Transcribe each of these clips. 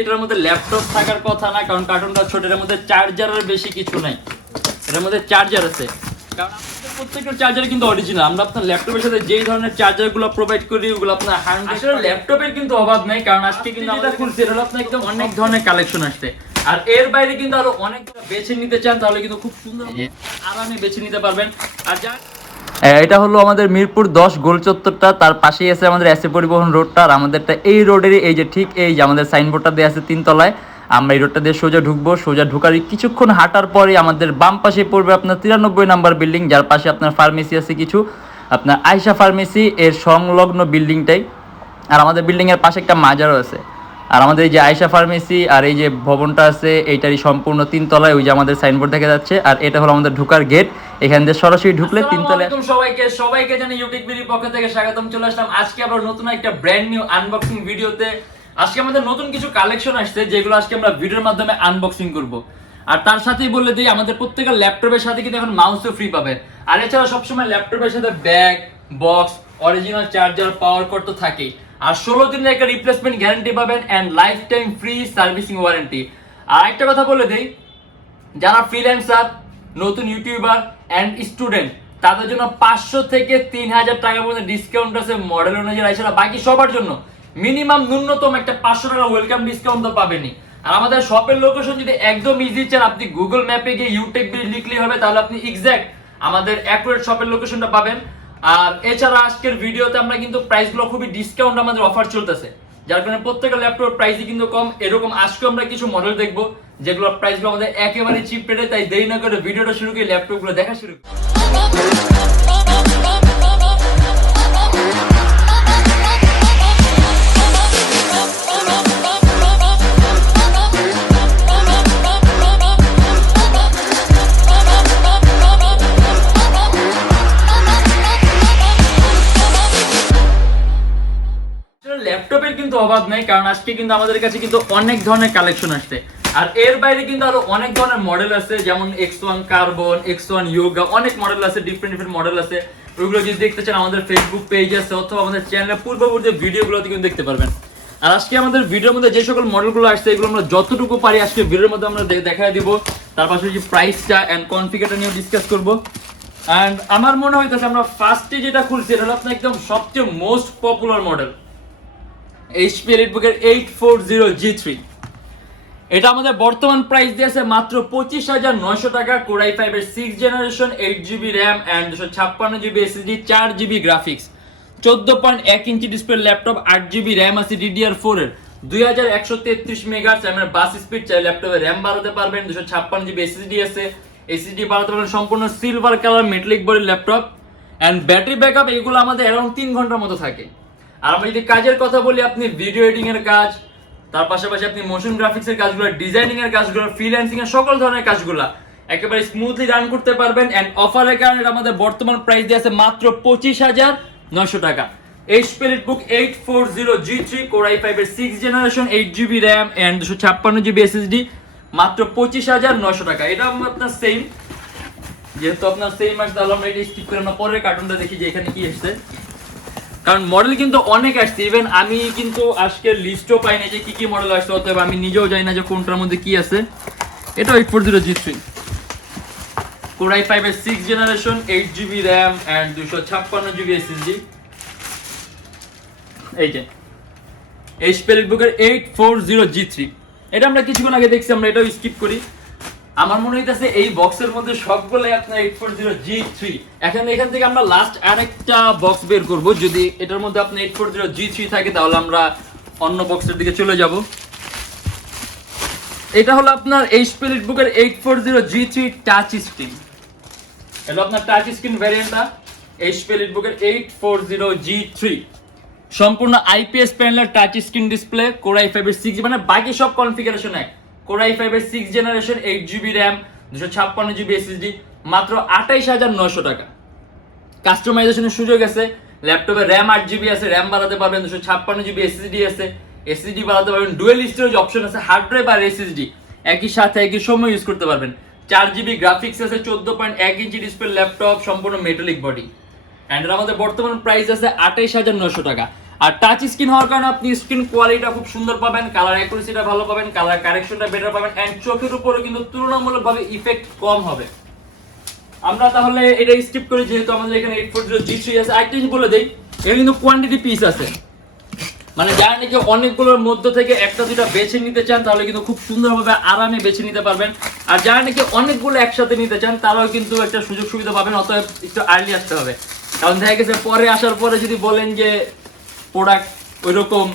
এটার মধ্যে ল্যাপটপ থাকার কথা না, কারণ কার্টুনটা ছোট, এর মধ্যে চার্জারের বেশি কিছু নাই, এটার মধ্যে চার্জার আছে। কারণ আমাদের প্রত্যেকটা চার্জার কিন্তু অরিজিনাল। আমরা আপনার ল্যাপটপের সাথে যেই ধরনের চার্জারগুলো প্রোভাইড করি ওগুলো আপনার 100। ল্যাপটপের কিন্তু অভাব নাই, কারণ আজকে কিন্তু যেটা খুলছে এটা হলো আপনার একদম অনেক ধরনের কালেকশন আসছে। আর এর বাইরে কিন্তু আরো অনেক বেছে নিতে চান তাহলে কিন্তু খুব সুন্দর আরামে বেছে নিতে পারবেন। আর যা এটা হলো আমাদের মিরপুর 10 গোল চত্বরটা, তার পাশেই আছে আমাদের এসএ পরিবহন রোডটা। আর আমাদেরটা এই রোডেরই এই যে ঠিক এই যে আমাদের সাইনবোর্ডটা দেওয়া আছে 3 তলায়। আমরা এই রোডটা দিয়ে সোজা ঢুকবো, সোজা ঢুকার কিছুক্ষণ হাঁটার পরে আমাদের বাম পাশে পড়বে আপনার 93 নাম্বার বিল্ডিং, যার পাশে আপনার ফার্মেসি আছে কিছু, আপনার আয়শা ফার্মেসি এর সংলগ্ন বিল্ডিংটাই। আর আমাদের বিল্ডিংয়ের পাশে একটা মাজারও আছে। আর আমাদের এই যে আয়শা ফার্মেসি আর এই যে ভবনটা আছে এইটারই সম্পূর্ণ 3 তলায়, ওই যে আমাদের সাইনবোর্ড দেখা যাচ্ছে। আর এটা হলো আমাদের ঢোকার গেট, এখান দিয়ে সরাসরি ঢুকলে 3 তলায়। সবাইকে জানি ইউটিউববিডির পক্ষ থেকে স্বাগতম। চলে আসলাম আজকে আবার নতুন একটা ব্র্যান্ড নিউ আনবক্সিং ভিডিওতে। আজকে আমাদের নতুন কিছু কালেকশন আসছে যেগুলো আজকে আমরা ভিডিওর মাধ্যমে আনবক্সিং করব। আর তার সাথেই বলে দিই আমাদের প্রত্যেকটা ল্যাপটপের সাথে কিন্তু এখন মাউসও ফ্রি পাবেন। আর এছাড়া সবসময় ল্যাপটপের সাথে bag, box, original charger, power cord তো থাকেই। আর 16 দিনের একটা রিপ্লেসমেন্ট গ্যারান্টি পাবেন and life time free servicing warranty. আর একটা কথা বলে দেই, যারা ফ্রিল্যান্সার, নতুন ইউটিউবার এন্ড স্টুডেন্ট তাদের জন্য 500 থেকে 3000 টাকা পর্যন্ত ডিসকাউন্ট আছে মডেল অনুযায়ী। এছাড়া বাকি সবার জন্য মিনিমাম ন্যূনতম একটা 500 টাকা ওয়েলকাম ডিসকাউন্ট তো পাবেনই। আর আমাদের শপের লোকেশন যদি একদম ইজি চান, আপনি গুগল ম্যাপে গিয়ে ইউটেকবি লিখলেই হবে, তাহলে আপনি এক্সাক্ট আমাদের অ্যাকুরেট শপের লোকেশনটা পাবেন। আর এছাড়া আজকের ভিডিওতে আমরা কিন্তু প্রাইসগুলো খুবই ডিসকাউন্ট আমাদের অফার চলতেছে, যার কারণে প্রত্যেকটা ল্যাপটপের প্রাইসই কিন্তু কম। এরকম আজকে আমরা কিছু মডেল দেখবো যেগুলোর প্রাইসগুলো আমাদের একেবারে চিপ রেটে। তাই দেরি না করে ভিডিওটা শুরু করে ল্যাপটপগুলো দেখা শুরু করি। ল্যাপটপের কিন্তু অভাব নাই, কারণ আজকে কিন্তু আমাদের কাছে কিন্তু অনেক ধরনের কালেকশন আসছে। আর এর বাইরে কিন্তু আরো অনেক ধরনের মডেল আছে, যেমন X1 কার্বন, X1 ইয়োগা, অনেক মডেল আছে, ডিফারেন্ট মডেল আছে। ওইগুলো যদি দেখতে চান আমাদের ফেসবুক পেজ আছে অথবা আমাদের চ্যানেলে পূর্ববর্তী ভিডিওগুলোতে কিন্তু দেখতে পারবেন। আর আজকে আমাদের ভিডিওর মধ্যে যে সকল মডেলগুলো আসছে এগুলো আমরা যতটুকু পারি আজকে ভিডিওর মধ্যে আমরা দেখায় দিব। তার পাশাপাশি প্রাইসটা এন্ড কনফিগারটা নিয়ে ডিসকাস করব। এন্ড আমার মনে হইতেছে আমরা ফার্স্টে যেটা খুলছি এটা হলো আপনার একদম সবচেয়ে most popular model HP এলিটবুকের 840G3। এটা আমাদের বর্তমান প্রাইস দিয়েছে মাত্র 25,900 টাকা। Core i5 এর 6th generation, 8GB RAM and 256GB SSD, 4GB graphics, 14.1 inch display laptop, 8GB RAM আছে DDR4 এর, 2133 মেগাহার্টজ এর বাস স্পিড। চাই ল্যাপটপে RAM বাড়াতে পারবেন, 256GB SSD আছে, SSD বাড়াতে পারবেন। সম্পূর্ণ সিলভার কালার মেটালিক বডির ল্যাপটপ এন্ড ব্যাটারি ব্যাকআপ এগুলো আমাদের অ্যারাউন্ড 3 ঘন্টার মতো থাকে। আর আমরা যদি কাজের কথা বলি, আপনি ভিডিও এডিটিং এর কাজ, তার পাশাপাশি আপনি মোশন গ্রাফিক্স এর কাজগুলো, ডিজাইনিং এর কাজগুলো, ফ্রিল্যান্সিং এর সকল ধরনের কাজগুলো একেবারে স্মুথলি রান করতে পারবেন। এন্ড অফারের কারণে আমাদের বর্তমান প্রাইস দিয়ে আছে মাত্র 25,900 টাকা। HP EliteBook 840G3, Core i5 এর 6th generation, 8GB RAM and 256GB SSD, মাত্র 25,900 টাকা। এটা আপনার সেম, যেহেতু আপনার সেম আসছে তাহলে আমরা এটা স্কিপ করে আমরা পরের কার্টুনটা দেখি যে এখানে কি আসছে। কারণ মডেল কিন্তু অনেক আসছে, ইভেন আমি কিন্তু আজকের লিস্টও পাই না যে কি কি মডেল আসছে, অতএব আমি নিজেও জানি না যে কোনটার মধ্যে কি আছে। এটা 840G3, Core i5 এর 6th generation, 8GB RAM and 256GB SSD। এই যে HP এলিটবুকের 840G3, এটা আমরা কিছুক্ষণ আগে দেখছি, আমরা এটাও স্কিপ করি। আমার মনে হইতেছে এই বক্সের মধ্যে সবগুলোই আপনার 840G3। এখান থেকে আমরা লাস্ট আরেকটা বক্স বের করব। যদি এটার মধ্যে আপনার 840G3 থাকে তাহলে আমরা অন্য বক্সের দিকে চলে যাব। এটা হলো আপনার HP এলিটবুকের 840G3 টাচ স্ক্রিন। এটা আপনার টাচ স্ক্রিন ভ্যারিয়েন্টটা HP এলিটবুকের 840G3, সম্পূর্ণ IPS প্যানেলের touch screen display, Core i5 এর 6, মানে বাকি সব কনফিগারেশন এক। Core i5 এর 6th generation, 8GB RAM, 256GB SSD, মাত্র 28,900 টাকা। কাস্টমাইজেশনের সুযোগ আছে, ল্যাপটপে RAM 8GB আছে, RAM বাড়াতে পারবেন, 256GB SSD আছে, SSD বাড়াতে পারবেন, ডুয়েল স্টোরেজ অপশন আছে, হার্ড ড্রাইভ আর SSD একই সাথে একই সময় ইউজ করতে পারবেন। 4GB গ্রাফিক্স আছে, 14.1 ইঞ্চি ডিসপ্লে ল্যাপটপ, সম্পূর্ণ মেটালিক বডি। এন্ড আমাদের বর্তমান প্রাইস আছে 28,900 টাকা। আর টাচ স্ক্রিন হওয়ার কারণে আপনি স্ক্রিন কোয়ালিটিটা খুব সুন্দর পাবেন, কালার অ্যাকুরেসিটা ভালো পাবেন, কালার কারেকশনটা বেটার পাবেন, এন্ড চোখের উপরে কিন্তু তুলনামূলকভাবে ইফেক্ট কম হবে। আমরা তাহলে এটা স্কিপ করি, যেহেতু আমাদের এখানে 840G3 আছে। আরেকটা জিনিস বলে দেই, এটা কিন্তু কোয়ান্টিটি পিস আছে, মানে যারা নাকি অনেকগুলোর মধ্যে থেকে একটা দুটা বেছে নিতে চান তাহলে কিন্তু খুব সুন্দরভাবে আরামে বেছে নিতে পারবেন। আর যারা নাকি অনেকগুলো একসাথে নিতে চান তারাও কিন্তু একটা সুযোগ সুবিধা পাবেন, অতএব একটু আর্লি আসতে হবে। কারণ দেখা গেছে পরে আসার পরে যদি বলেন যে প্রোডাক্ট ওইরকম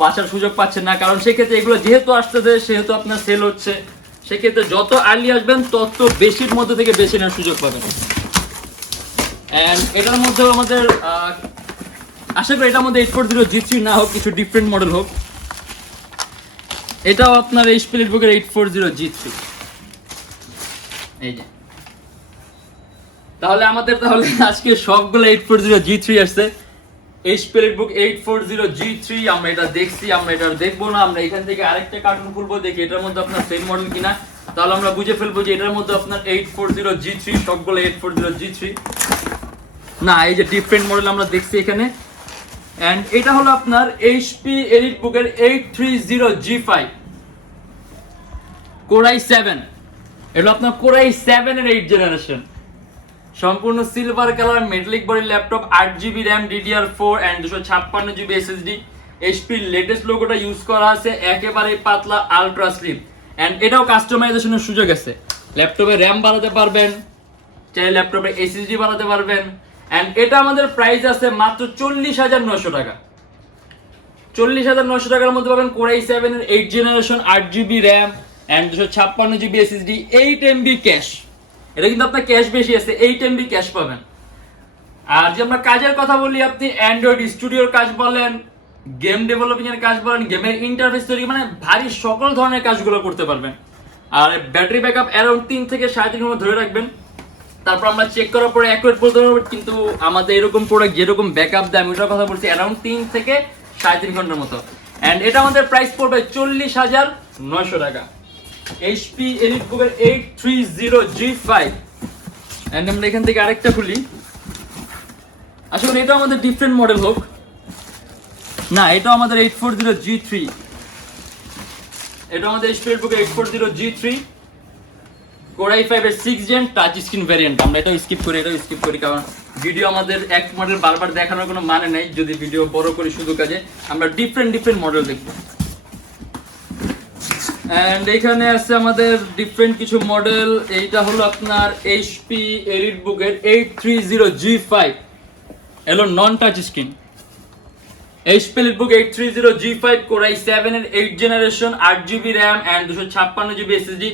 বাঁচার সুযোগ পাচ্ছেন না, কারণ সেক্ষেত্রে এগুলো যেহেতু আসতেছে সেহেতু আপনার সেল হচ্ছে, সেক্ষেত্রে যত আর্লি আসবেন তত বেশির মধ্যে থেকে বেছে নেওয়ার সুযোগ পাবেন। অ্যান্ড এটার মধ্যেও আমাদের আশা করি এটার মধ্যে 840G3 না হোক, কিছু ডিফারেন্ট মডেল হোক। এটাও আপনার এই স্পিরিটবুকের 840G3, এই যে। তাহলে আমাদের আজকে সবগুলো 840G3 আসছে। এই স্পিরিটবুক 840G3 আমরা এটা দেখছি, আমরা এটা দেখবো না, আমরা এখান থেকে আরেকটা কার্টুন খুলবো, দেখি এটার মধ্যে আপনার সেম মডেল কিনা, তাহলে আমরা বুঝে ফেলবো যে এটার মধ্যে আপনার 840G3 সবগুলো 840G3 না, এই যে ডিফারেন্ট মডেল আমরা দেখছি এখানে। এন্ড এটা হলো আপনার HP এলিটবুকের 830G5 Core i7, এটা আপনার Core i7 এর 8 জেনারেশন, সম্পূর্ণ silver colour metallic body laptop, 8GB RAM DDR4 and 256GB SSD। HP latest লোগোটা ইউজ করা আছে, একেবারে পাতলা আলট্রা স্লিম। এন্ড এটাও কাস্টমাইজেশনের সুযোগ আছে, ল্যাপটপে RAM বাড়াতে পারবেন, চাইলে ল্যাপটপে SSD বাড়াতে পারবেন। এন্ড এটা আমাদের প্রাইস আছে মাত্র 40,900 টাকা। 40,900 টাকার মধ্যে পাবেন Core i7 এর 8 generation, 8GB RAM and 256GB SSD, 8MB cache. এটা কিন্তু আপনার ক্যাশ বেশি আছে, 8MB ক্যাশ পাবেন। আর যে আমরা কাজের কথা বলি, আপনি অ্যান্ড্রয়েড স্টুডিওর কাজ বলেন, গেম ডেভেলপিং এর কাজ বলেন, গেমের ইন্টারফেস তৈরি, মানে ভারী সকল ধরনের কাজগুলো করতে পারবেন। আর ব্যাটারি ব্যাকআপ অ্যারাউন্ড 3 থেকে 3.5 ঘন্টা ধরে রাখবেন। তারপর আমরা চেক করার পরে অ্যাকুরেট বলতে পারবো, কিন্তু আমাদের এরকম প্রোডাক্ট যেরকম ব্যাকআপ দেয় আমি ওটার কথা বলছি, অ্যারাউন্ড 3 থেকে 3.5 ঘন্টার মতো। এন্ড এটা আমাদের প্রাইস পড়বে 40,900 টাকা। HP এলিটবুকের 830G5। এন্ড আমরা এখান থেকে আরেকটা খুলি, আসলে এটা আমাদের ডিফারেন্ট মডেল হোক না, এটা আমাদের 840G3, এটা আমাদের HP এলিটবুকের 840G3 Core i5 এর 6 জেন টাচ স্ক্রিন ভ্যারিয়েন্ট। আমরা এটাও স্কিপ করি, কারণ ভিডিও আমাদের এক মডেল বারবার দেখানোর কোনো মানে নেই, যদি ভিডিও বড় করি শুধু কাজে। আমরা ডিফারেন্ট মডেল দেখব। এন্ড এখানে আছে আমাদের ডিফারেন্ট কিছু মডেল। এইটা হলো আপনার HP এলিটবুকের 830G5, এলো নন touch screen. HP EliteBook 830G5 Core i7 এর 8 generation, 8GB RAM and 256GB SSD।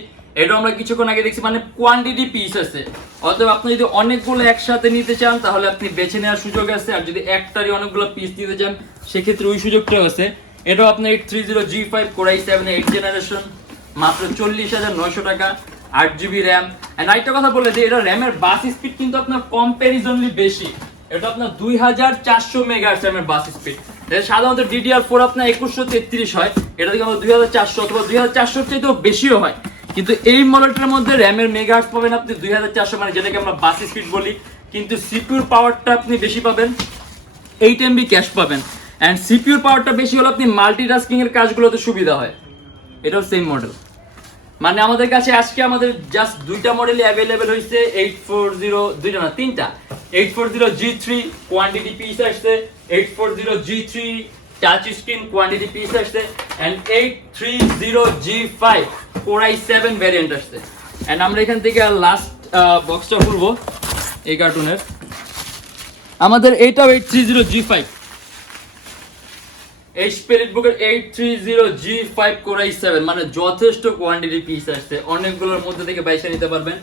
এটা আমরা কিছুক্ষণ আগে দেখছি, মানে কোয়ান্টিটি পিস আছে, অতএব আপনি যদি অনেকগুলো একসাথে নিতে চান তাহলে আপনি বেছে নেওয়ার সুযোগ আছে, আর যদি একটারই অনেকগুলো পিস নিতে চান সেক্ষেত্রে ওই সুযোগটাও আছে। এটাও আপনার 830G5 Core i7 8 জেনারেশন, মাত্র 40,900 টাকা, 8GB RAM। এন্ড আরেকটা কথা বলে দিই, এটা র্যামের বাস স্পিড কিন্তু আপনার কম্পারিজনলি বেশি, এটা আপনার 2400 মেগাহার্টজ র্যামের বাস স্পিড। সাধারণত DDR4 আপনার 2133 হয়, এটা থেকে আমাদের 2400 অথবা 2400 চাইতেও বেশিও হয়, কিন্তু এই মডেলটার মধ্যে র্যামের মেগাহার্টজ পাবেন আপনি 2400, মানে যেটাকে আমরা বাস স্পিড বলি, কিন্তু সিপিইউর পাওয়ারটা আপনি বেশি পাবেন, 8MB ক্যাশ পাবেন। এন্ড সিপিইউর পাওয়ারটা বেশি হলে আপনি মাল্টিটাস্কিং এর কাজগুলোতে সুবিধা হয়। এটাও সেম মডেল, মানে আমাদের কাছে আজকে আমাদের জাস্ট দুইটা মডেলই অ্যাভেলেবেল হয়েছে, 840G3 কোয়ান্টিটি পিস আসছে, 840G3 touch screen quantity piece আসছে, and 830G5 Core i7 variant আসছে। এন্ড আমরা এখান থেকে লাস্ট বক্সটা খুলবো এই কার্টুনের। আমাদের এইটাও 830G5, HP এলিটবুকের 830G5 Core i7, মানে যথেষ্ট কোয়ান্টিটি পিস আসছে, অনেকগুলোর মধ্যে থেকে বাইসা নিতে পারবেন।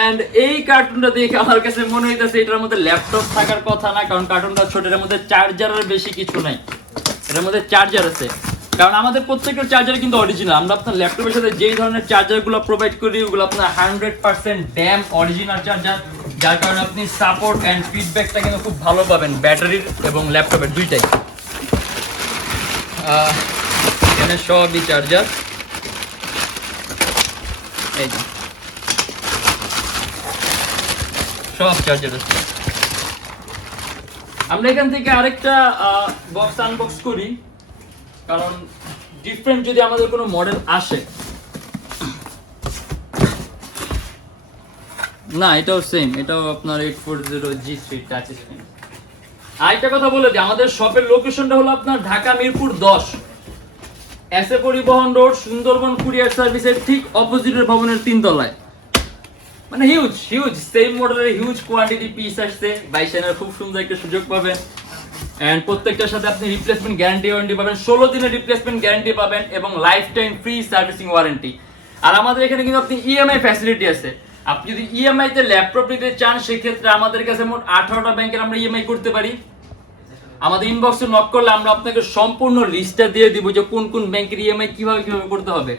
এন্ড এই কার্টুনটা দেখে আমার কাছে মনে হইতেছে এটার মধ্যে ল্যাপটপ থাকার কথা না, কারণ কার্টুনটা ছোট, এর মধ্যে চার্জারের বেশি কিছু নাই, এটার মধ্যে চার্জার আছে। কারণ আমাদের প্রত্যেকটা চার্জার কিন্তু অরিজিনাল, আমরা আপনার ল্যাপটপের সাথে যেই ধরনের চার্জারগুলো প্রোভাইড করি ওগুলো আপনার 100% ড্যাম অরিজিনাল চার্জার, যার কারণে আপনি সাপোর্ট এন্ড ফিডব্যাকটা কিন্তু খুব ভালো পাবেন ব্যাটারির এবং ল্যাপটপের দুইটাই। এখানে সবই চার্জার, এই যে সব চার্জার আছে। আমরা এখান থেকে আরেকটা বক্স আনবক্স করি, কারণ ডিফারেন্ট যদি আমাদের কোনো মডেল আসে। না, এটাও সেম, এটাও আপনার 840G3 টাচ স্ক্রিন। আরেকটা কথা বলে দিই, আমাদের শপের লোকেশনটা হলো আপনার ঢাকা মিরপুর 10, এসএ পরিবহন রোড, সুন্দরবন কুরিয়ার সার্ভিসের ঠিক অপোজিটের ভবনের 3 তলায়। মানে হিউজ সেম মডেলের হিউজ কোয়ান্টিটি পিস আসছে। 22 এর খুব সুন্দর একটা সুযোগ পাবেন, এন্ড প্রত্যেকটার সাথে আপনি রিপ্লেসমেন্ট গ্যারান্টি ওয়ারেন্টি পাবেন, 16 দিনের রিপ্লেসমেন্ট গ্যারান্টি পাবেন এবং life time free servicing warranty. আর আমাদের এখানে কিন্তু আপনি ইএমআই ফ্যাসিলিটি আছে। আপনি যদি ইএমআই তে ল্যাপটপ নিতে চান, সেক্ষেত্রে আমাদের কাছে মোট 18টা ব্যাংকের আমরা ইএমআই করতে পারি। আমাদের ইনবক্সে নক করলে আমরা আপনাকে সম্পূর্ণ লিস্টটা দিয়ে দিব যে কোন কোন ব্যাংকের ইএমআই কিভাবে করতে হবে।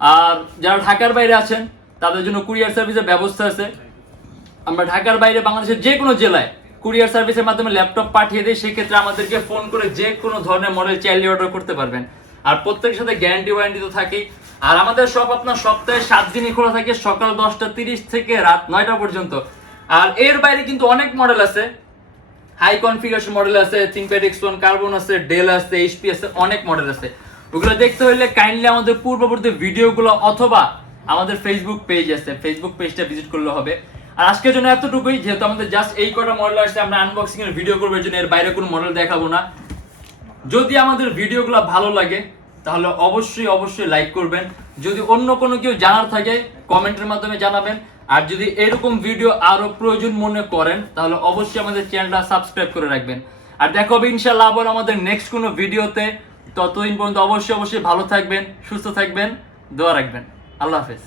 আর যারা ঢাকার বাইরে আছেন তাদের জন্য কুরিয়ার সার্ভিসের ব্যবস্থা আছে। আমরা ঢাকার বাইরে বাংলাদেশের যে কোনো জেলায় কুরিয়ার সার্ভিসের মাধ্যমে ল্যাপটপ পাঠিয়ে দিই, সেক্ষেত্রে আমাদেরকে ফোন করে যে কোনো ধরনের মডেল চাইলে অর্ডার করতে পারবেন। আর প্রত্যেকের সাথে গ্যারান্টি ওয়ারেন্টি তো থাকেই। আর আমাদের সব আপনার সপ্তাহে 7 দিনই খোলা থাকে, সকাল 10:30 থেকে রাত 9টা পর্যন্ত। আর এর বাইরে কিন্তু অনেক মডেল আছে, হাই কনফিগারেশন মডেল আছে, ThinkPad X1 কার্বন আছে, ডেল আছে, HP আছে, অনেক মডেল আছে। ওগুলো দেখতে হলে কাইন্ডলি আমাদের পূর্ববর্তী ভিডিওগুলো অথবা আমাদের ফেসবুক পেজ আছে, ফেসবুক পেজটা ভিজিট করলে হবে। আর আজকের জন্য এতটুকুই, যেহেতু আমাদের জাস্ট এই কটা মডেল আসছে, আমরা আনবক্সিং এর ভিডিও করবো, এর জন্য এর বাইরে কোনো মডেল দেখাবো না। যদি আমাদের ভিডিওগুলো ভালো লাগে তাহলে অবশ্যই লাইক করবেন। যদি অন্য কোনো কেউ জানার থাকে কমেন্টের মাধ্যমে জানাবেন। আর যদি এরকম ভিডিও আরো প্রয়োজন মনে করেন তাহলে অবশ্যই আমাদের চ্যানেলটা সাবস্ক্রাইব করে রাখবেন। আর দেখা হবে ইনশাআল্লাহ আবার আমাদের নেক্সট কোনো ভিডিওতে। ততদিন পর্যন্ত অবশ্যই ভালো থাকবেন, সুস্থ থাকবেন, দোয়া রাখবেন। আল্লাহ হাফেজ।